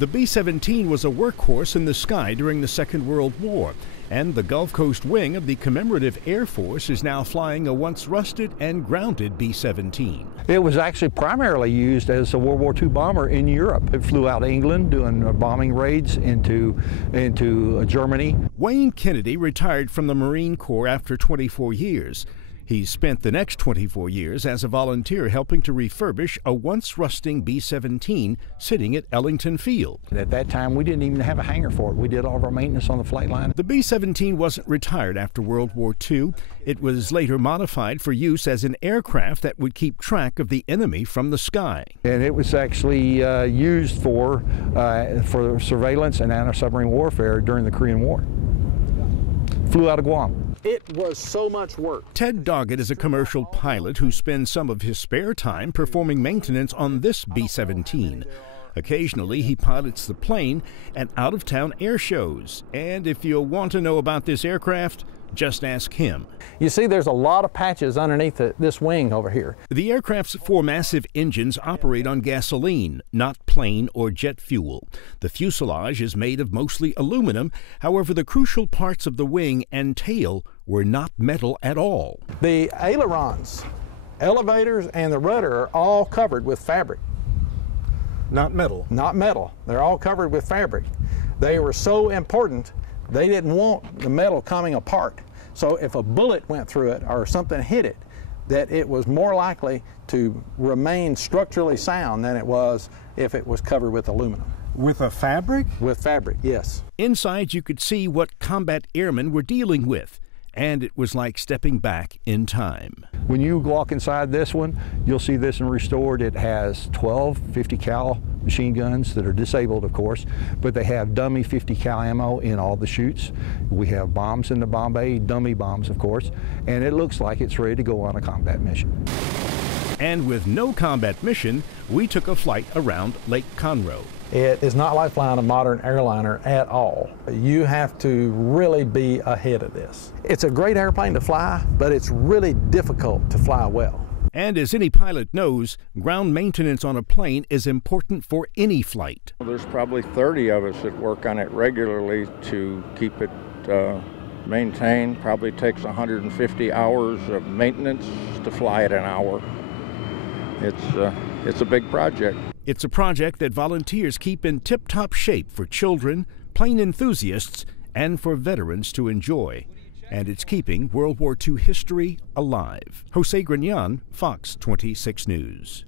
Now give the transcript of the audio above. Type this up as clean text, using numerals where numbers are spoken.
The B-17 was a workhorse in the sky during the Second World War, and the Gulf Coast wing of the Commemorative Air Force is now flying a once rusted and grounded B-17. It was actually primarily used as a World War II bomber in Europe. It flew out of England doing bombing raids into Germany. Wayne Kennedy retired from the Marine Corps after 24 years. He spent the next 24 years as a volunteer helping to refurbish a once rusting B-17 sitting at Ellington Field. At that time, we didn't even have a hangar for it. We did all of our maintenance on the flight line. The B-17 wasn't retired after World War II. It was later modified for use as an aircraft that would keep track of the enemy from the sky. And it was actually used for surveillance and anti-submarine warfare during the Korean War. Flew out of Guam. It was so much work. Ted Doggett is a commercial pilot who spends some of his spare time performing maintenance on this B-17. Occasionally, he pilots the plane at out-of-town air shows. And if you want to know about this aircraft, just ask him. You see, there's a lot of patches underneath this wing over here. The aircraft's 4 massive engines operate on gasoline, not plane or jet fuel. The fuselage is made of mostly aluminum. However, the crucial parts of the wing and tail were not metal at all. The ailerons, elevators, and the rudder are all covered with fabric. Not metal? Not metal. They're all covered with fabric. They were so important, they didn't want the metal coming apart. So if a bullet went through it or something hit it, that it was more likely to remain structurally sound than it was if it was covered with aluminum. With a fabric? With fabric, yes. Inside you could see what combat airmen were dealing with, and it was like stepping back in time. When you walk inside this one, you'll see this one restored. It has 12 50 cal machine guns that are disabled, of course, but they have dummy 50 cal ammo in all the chutes. We have bombs in the bomb bay, dummy bombs, of course, and it looks like it's ready to go on a combat mission. And with no combat mission, we took a flight around Lake Conroe. It is not like flying a modern airliner at all. You have to really be ahead of this. It's a great airplane to fly, but it's really difficult to fly well. And as any pilot knows, ground maintenance on a plane is important for any flight. There's probably 30 of us that work on it regularly to keep it maintained. Probably takes 150 hours of maintenance to fly it an hour. It's a big project. It's a project that volunteers keep in tip-top shape for children, plane enthusiasts, and for veterans to enjoy. And it's keeping World War II history alive. Jose Griñan, Fox 26 News.